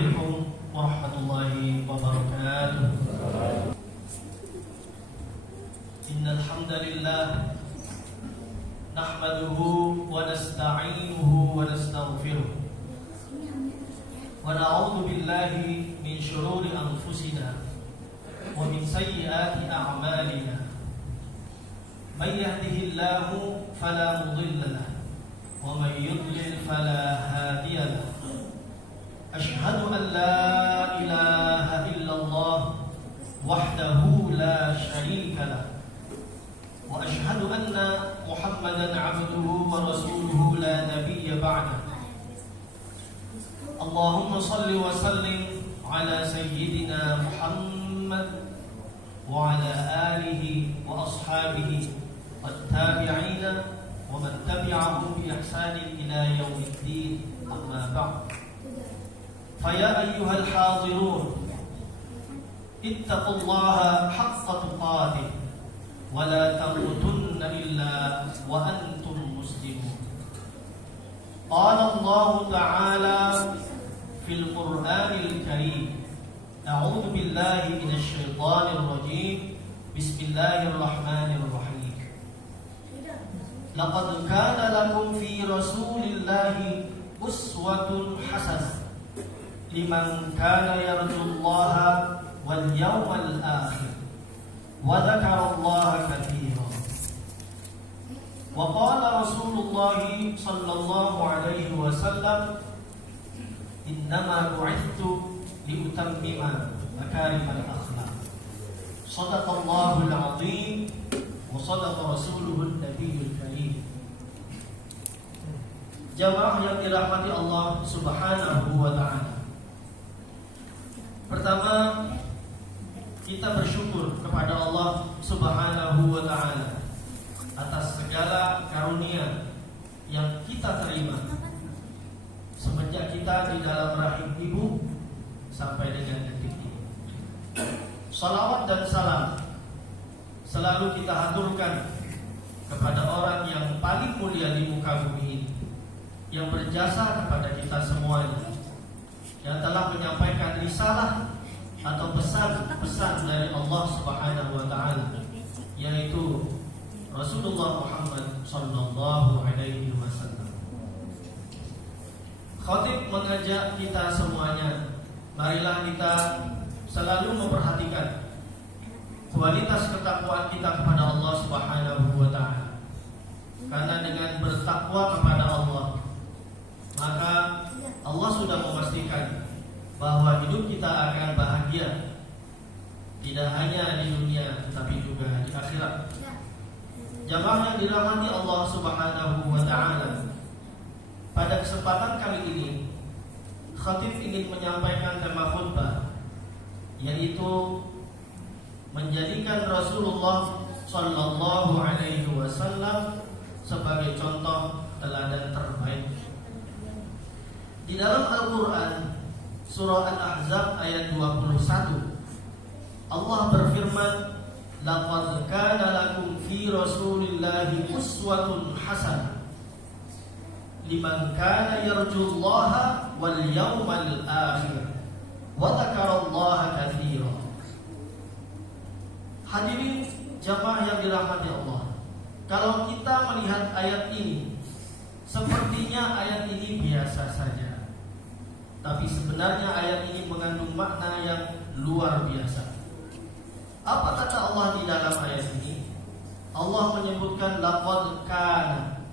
Assalamualaikum warahmatullahi wabarakatuh. Innal hamdalillah nahmaduhu wa nasta'inuhu wa nastaghfiruh wa na'udzu billahi min shururi anfusina wa min sayyiati a'malina. May yahdihillahu fala mudilla lahu wa may yudlil fala hadiya lahu. Asyhadu an la ilaha illallah wahdahu la syarika lahu wa asyhadu anna Muhammadan 'abduhu wa rasuluhu la nabiyya ba'dahu. Allahumma shalli wa sallim ala sayyidina Muhammad wa ala alihi wa ashabihi wat-tabi'ina wa man tabi'ahum bi ihsanin ila yaumiddin. Amma ba'd. Faya ayyuhal hadirun, ittaqullaha haqqa tuqatih wa la tamutunna illa wa antum muslimun. Qala Allah ta'ala fil Qur'anil Karim, a'udzu billahi minasy syaithanir rajim. Bismillahirrahmanirrahim. Laqad kana lakum fi Rasulillahi uswatun hasanah liman kana yarjullaha wal yawmal akhir wa dzakarallaha katsiran. Wa qala Rasulullah sallallahu alaihi wasallam, innama bu'ithtu liutammima makarimal akhlaq. Shadaqallahul azim wa shadaqa rasuluhun nabiyul karim. Jamaah yang dirahmati Allah Subhanahu wa ta'ala, pertama, kita bersyukur kepada Allah Subhanahu wa ta'ala atas segala karunia yang kita terima semenjak kita di dalam rahim ibu sampai dengan detik ini. Salawat dan salam selalu kita haturkan kepada orang yang paling mulia di muka bumi ini, yang berjasa kepada kita semuanya, yang telah menyampaikan risalah atau pesan-pesan dari Allah Subhanahu wa ta'ala, yaitu Rasulullah Muhammad sallallahu alaihi wasallam. Khatib mengajak kita semuanya, marilah kita selalu memperhatikan kualitas ketakwaan kita kepada Allah Subhanahu wa ta'ala. Karena dengan bertakwa kepada Allah, maka Allah sudah memastikan bahwa hidup kita akan bahagia, tidak hanya di dunia tetapi juga di akhirat. Jamaah yang dirahmati Allah Subhanahu wa ta'ala, pada kesempatan kali ini khatib ingin menyampaikan tema khutbah, yaitu menjadikan Rasulullah sallallahu alaihi wasallam sebagai contoh teladan terbaik. Di dalam Al-Quran surah Al-Ahzab ayat 21, Allah berfirman, laqad kana lakum fi Rasulillahi uswatun hasanah liman kana yarjullaha wal yawmal akhir wa dzakarallaha katsiran. Hadirin jamaah yang dirahmati Allah, kalau kita melihat ayat ini, sepertinya ayat ini biasa saja, tapi sebenarnya ayat ini mengandung makna yang luar biasa. Apa kata Allah di dalam ayat ini? Allah menyebutkan laqad kana,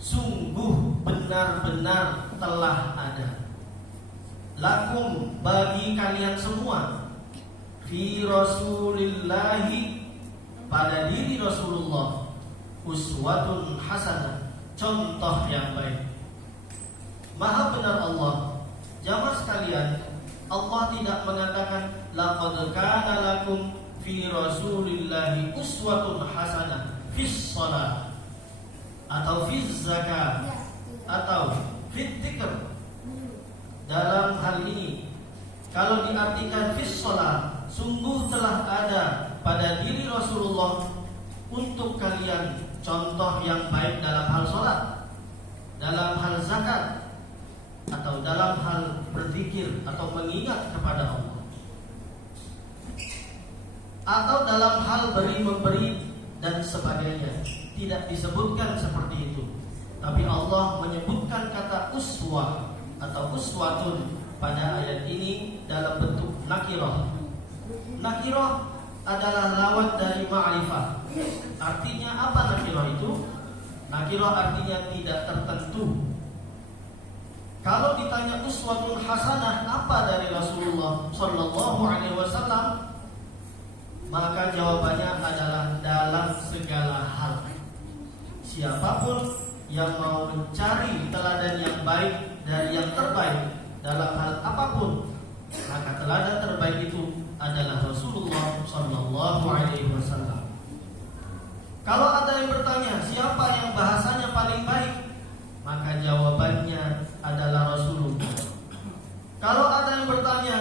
sungguh benar-benar telah ada, lakum, bagi kalian semua, fi Rasulillahi, pada diri Rasulullah, uswatun hasanah, contoh yang baik. Maha benar Allah. Jamaah sekalian, Allah tidak mengatakan laqad kana lakum fi Rasulillahi uswatun hasanah fis shalah atau fis zakat atau fit dzikr. Dalam hal ini, kalau diartikan fis shalah, sungguh telah ada pada diri Rasulullah untuk kalian contoh yang baik dalam hal salat, dalam hal zakat, atau dalam hal berzikir atau mengingat kepada Allah, atau dalam hal beri memberi dan sebagainya. Tidak disebutkan seperti itu, tapi Allah menyebutkan kata uswah atau uswatun pada ayat ini dalam bentuk nakirah. Nakirah adalah lawan dari ma'rifah. Artinya apa nakirah itu? Nakirah artinya tidak tertentu. Kalau ditanya uswatun hasanah apa dari Rasulullah Sallallahu Alaihi Wasallam, maka jawabannya adalah dalam segala hal. Siapapun yang mau mencari teladan yang baik dari yang terbaik dalam hal apapun, maka teladan terbaik itu adalah Rasulullah Sallallahu Alaihi Wasallam. Kalau ada yang bertanya siapa yang bahasanya paling baik, maka jawabannya adalah Rasulullah. Kalau ada yang bertanya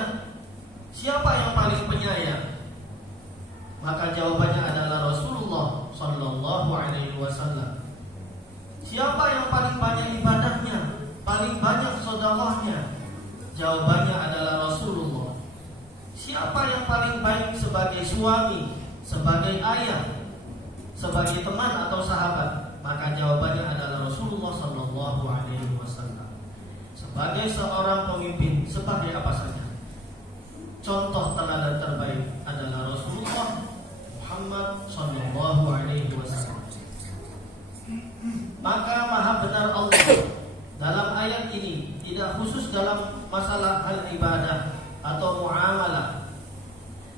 siapa yang paling penyayang, maka jawabannya adalah Rasulullah Sallallahu Alaihi Wasallam. Siapa yang paling banyak ibadahnya, paling banyak sedekahnya, jawabannya adalah Rasulullah. Siapa yang paling baik sebagai suami, sebagai ayah, sebagai teman atau sahabat, maka jawabannya adalah Rasulullah Sallallahu Alaihi Wasallam. Sebagai seorang pemimpin, sebagai apa saja, contoh teladan terbaik adalah Rasulullah Muhammad Sallallahu Alaihi Wasallam. Maka maha benar Allah dalam ayat ini tidak khusus dalam masalah hal ibadah atau muamalah,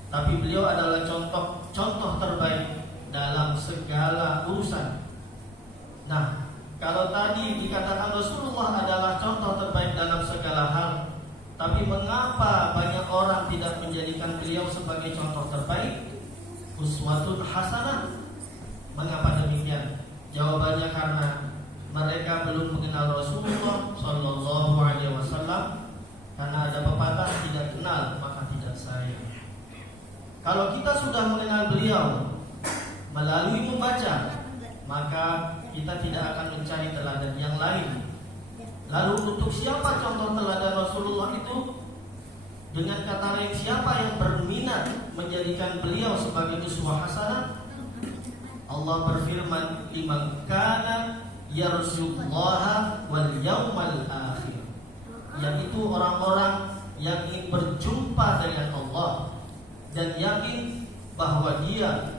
tapi beliau adalah contoh terbaik dalam segala urusan. Nah, kalau tadi dikatakan Rasulullah adalah contoh terbaik dalam segala hal, tapi mengapa banyak orang tidak menjadikan beliau sebagai contoh terbaik, uswatun hasanah? Mengapa demikian? Jawabannya karena mereka belum mengenal Rasulullah Sallallahu Alaihi Wasallam. Karena ada pepatah, tidak kenal maka tidak sayang. Kalau kita sudah mengenal beliau melalui membaca, maka kita tidak akan mencari teladan yang lain. Lalu untuk siapa contoh teladan Rasulullah itu? Dengan kata lain, siapa yang berminat menjadikan beliau sebagai uswah hasanah? Allah berfirman, liman kana yarjullaha wal yaumal akhir, yaitu orang-orang yang ingin berjumpa dengan Allah dan yakin bahwa dia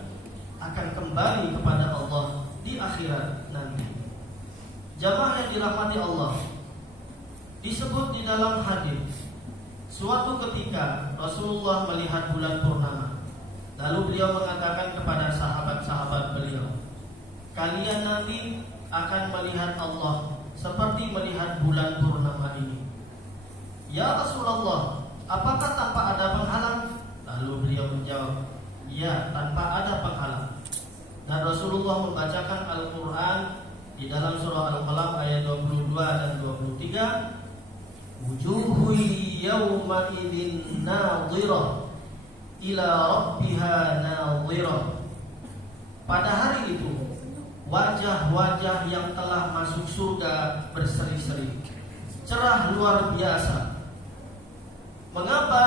akan kembali kepada Allah di akhirat nanti. Jamaah yang dirahmati Allah, disebut di dalam hadis, suatu ketika Rasulullah melihat bulan purnama. Lalu beliau mengatakan kepada sahabat-sahabat beliau, kalian nanti akan melihat Allah seperti melihat bulan purnama ini. Ya Rasulullah, apakah tanpa ada penghalang? Lalu beliau menjawab, ya, tanpa ada penghalang. Dan Rasulullah membacakan Al-Quran di dalam surah Al-Qalam ayat 22 dan 23. Wujuhu yawma idin nadhirah ila rabbiha nadhirah. Pada hari itu wajah-wajah yang telah masuk surga berseri-seri, cerah luar biasa. Mengapa?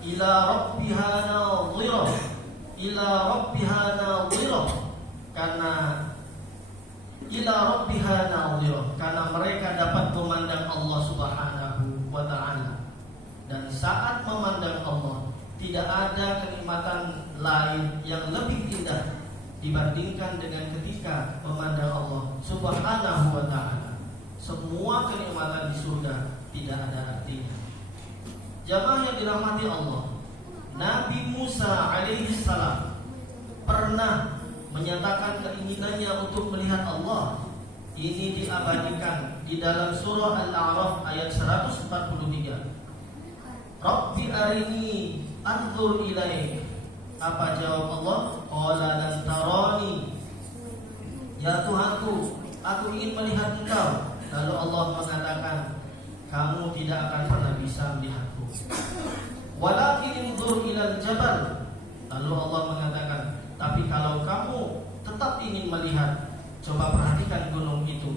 Ila rabbiha nadhirah. Ila rabbiha nadhirah. Karena ila rabbiha nadhirah, karena mereka dapat memandang Allah Subhanahu wa ta'ala. Dan saat memandang Allah, tidak ada kenikmatan lain yang lebih indah dibandingkan dengan ketika memandang Allah Subhanahu wa ta'ala. Semua kenikmatan di surga tidak ada artinya. Jamaah yang dirahmati Allah, Nabi Musa alaihi salam pernah menyatakan keinginannya untuk melihat Allah. Ini diabadikan di dalam surah Al-A'raf ayat 143. Rabbi arini anzur ilaik. Apa jawab Allah? Qala lan tarani. Ya Tuhanku, aku ingin melihat engkau. Lalu Allah mengatakan, kamu tidak akan pernah bisa melihatku. Walakin inzur ilal jabal. Lalu Allah mengatakan, tapi kalau kamu tetap ingin melihat, coba perhatikan gunung itu.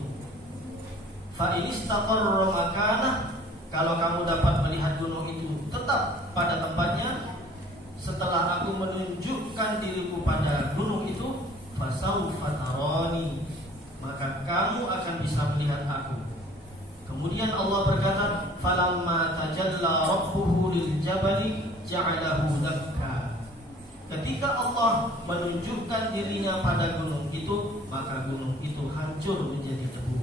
Fa in istaqarra makanah kalau kamu dapat melihat gunung itu tetap pada tempatnya setelah aku menunjukkan diriku pada gunung itu, fasaufa tarani, maka kamu akan bisa melihat aku. Kemudian Allah berkata, falamma tajalla rabbuhu lil jabali ja'alahu dakka. Ketika Allah menunjukkan dirinya pada gunung itu, maka gunung itu hancur menjadi debu.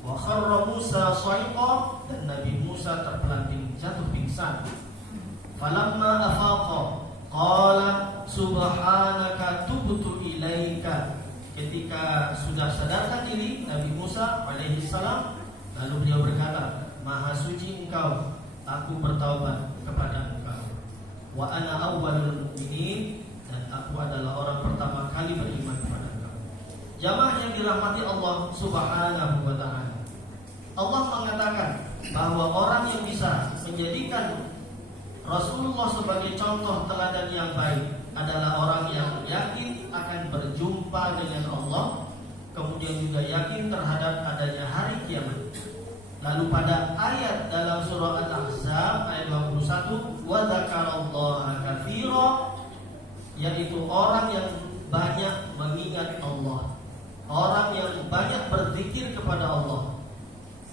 Wa kharra Musa sa'iqa, dan Nabi Musa terpelanting jatuh pingsan. Falamma afaqa qala subhanaka tubtu ilaika. Ketika sudah sadarkan diri Nabi Musa alaihi salam, lalu beliau berkata, Maha suci Engkau, aku bertaubat kepada Engkau. Wa ana awwalul mu'minin, dan aku adalah orang pertama kali beriman kepada Engkau. Jamaah yang dirahmati Allah Subhanahu wa ta'ala, Allah mengatakan bahwa orang yang bisa menjadikan Rasulullah sebagai contoh teladan yang baik adalah orang yang yakin akan berjumpa dengan Allah, kemudian juga yakin terhadap adanya hari kiamat. Lalu pada ayat dalam surah Al-Ahzab ayat 21, wa dzakarallaha katsira, yaitu orang yang banyak mengingat Allah, orang yang banyak berzikir kepada Allah,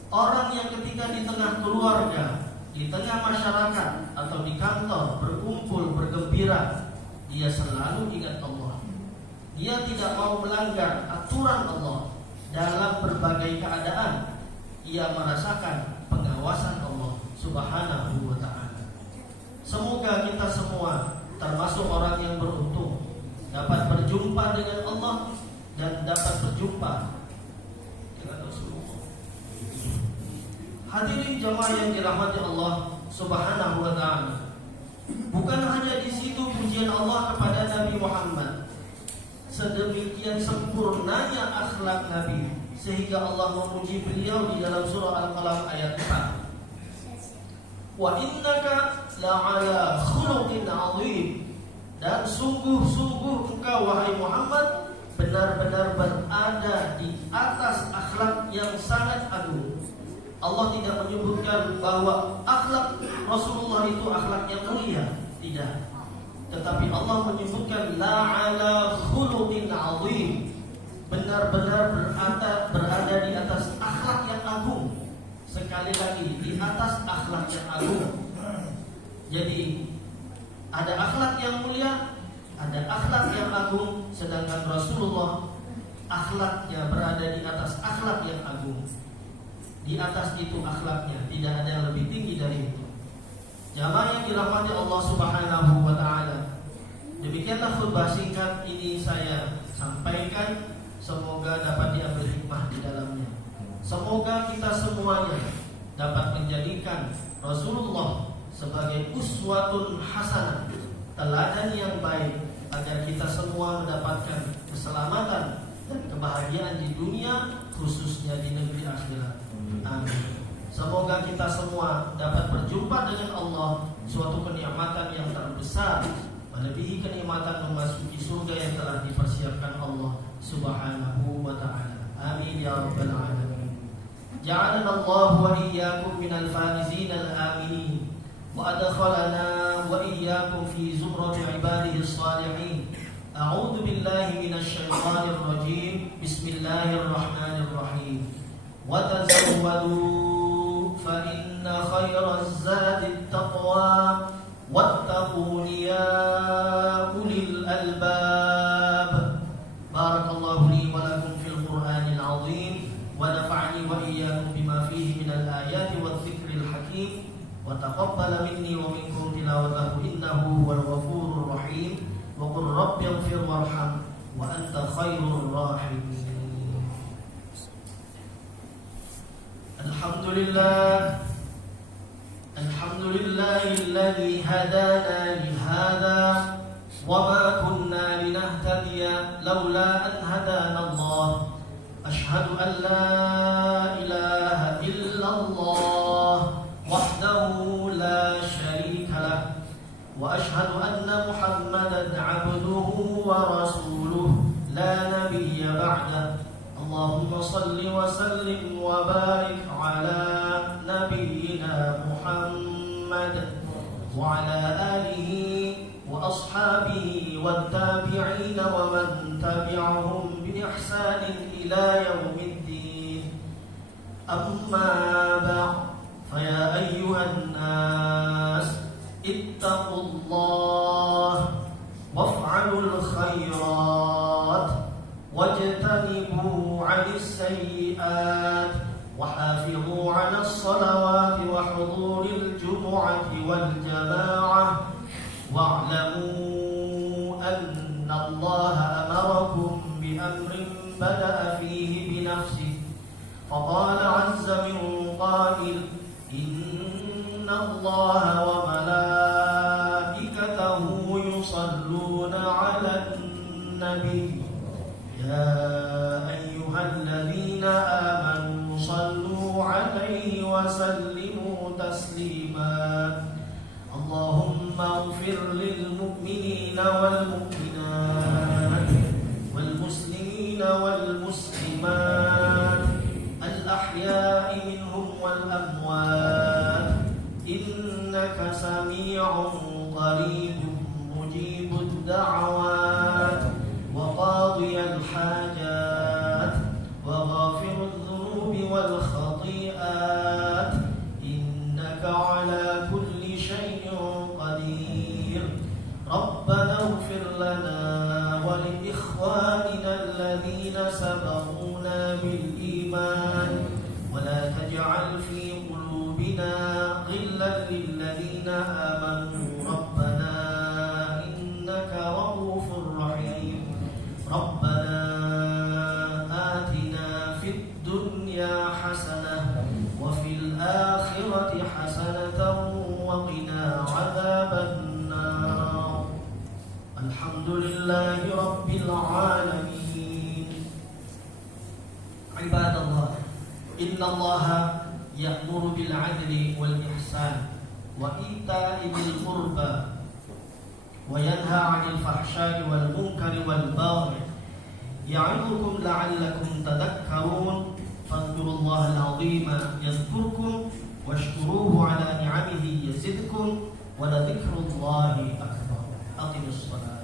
orang yang ketika di tengah keluarga, di tengah masyarakat atau di kantor berkumpul bergembira, dia selalu ingat Allah. Dia tidak mau melanggar aturan Allah dalam berbagai keadaan. Ia merasakan pengawasan Allah Subhanahu wa ta'ala. Semoga kita semua termasuk orang yang beruntung, dapat berjumpa dengan Allah dan dapat berjumpa dengan Rasulullah. Hadirin jemaah yang dirahmati Allah Subhanahu wa ta'ala, bukan hanya di situ pujian Allah kepada Nabi Muhammad, sedemikian sempurnanya akhlak Nabi sehingga Allah memuji beliau di dalam surah Al-Qalam ayat 4. Wa innaka la'ala khuluqin 'azim, dan sungguh-sungguh engkau wahai Muhammad benar-benar berada di atas akhlak yang sangat agung. Allah tidak menyebutkan bahwa akhlak Rasulullah itu akhlak yang mulia, tidak. Tetapi Allah menyebutkan la'ala khuluqin 'azim, benar-benar berada di atas akhlak yang agung. Sekali lagi, di atas akhlak yang agung. Jadi ada akhlak yang mulia, ada akhlak yang agung, sedangkan Rasulullah akhlaknya berada di atas akhlak yang agung. Di atas itu akhlaknya, tidak ada yang lebih tinggi dari itu. Jamaah yang dirahmati Allah Subhanahu wa ta'ala, demikianlah khutbah singkat ini saya sampaikan. Semoga dapat diambil hikmah di dalamnya. Semoga kita semuanya dapat menjadikan Rasulullah sebagai uswatun hasanah, teladan yang baik, agar kita semua mendapatkan keselamatan dan kebahagiaan di dunia, khususnya di negeri akhirat. Amin. Semoga kita semua dapat berjumpa dengan Allah, suatu kenikmatan yang terbesar, melebihi kenikmatan memasuki surga yang telah dipersiapkan Allah Subhanahu wa ta'ala. Amin ya rabbal alamin. Ja'alana Allah wa iyyakum minal faizin al-aminin, wa adkhalana wa iyyakum fi zumrati ibadihi as-salihin. A'udzu billahi minasy syaithanir rajim. Bismillahirrahmanirrahim. Wa tazawwadu fa inna khairaz zadi at-taqwa wattaquni ya ulil albab. Barakallahu li wa lakum fil Qur'anil 'azim, wa nafa'ani wa iyyakum bima fihi minal ayati wadh-dhikril hakim, wa taqabbala minni wa minkum tilawatahu innahu huwal ghafurur rahim. Wa qur rabbighfir warham wa anta khairur rahimin. Alhamdulillah, alhamdulillahilladzi hadana li hadza wa ma kunna linahtadiya laula an hadana Allah. Ashhadu an la ilaha illallah wahdahu la syarika lah, wa ashhadu anna Muhammadan 'abduhu wa rasuluh la nabiyya ba'dah. Allahumma salli wa sallim wa barik ala nabiyyina وعلى آله وأصحابه والتابعين ومن تبعهم بإحسان إلى يوم الدين. أما بعد، فيا أيها الناس اتقوا الله وافعلوا الخيرات واجتنبوا عن السيئات وحافظوا على الصلوات وحضور الجمعة والجماعة واعلموا أن الله أمركم بأمر بدأ فيه بنفسه فقال عز من قائل: إن الله وملائكته يصلون على النبي يا أيها الذين آمنوا صلوا عليه وسلموا تسليما. اللهم اغفر للمؤمنين والمؤمنات والمسلمين والمسلمات الأحياء منهم والأموات إنك سميع قريب مجيب الدعوات وقاضي الحاجات وغافر الذنوب والخطيئات إنك على كل شيء قدير. ربنا اغفر لنا ولإخواننا الذين سبقونا بالإيمان ولا تجعل في قلوبنا غلا للذين آمنوا ربنا إنك رؤوف رحيم. ربنا آتنا في الدنيا حسنة وفي الآخرة حسنة وقنا عذاب النار. الحمد لله رب العالمين. عباد الله، إن الله يأمر بالعدل والإحسان وإيتاء ذي القربى وينهى عن الفحشاء والمنكر والبغي يعظكم لعلكم تذكرون. فاذكروا الله العظيم يذكركم واشكروه على نعمه يزدكم ولذكر الله أكبر. أقم الصلاة.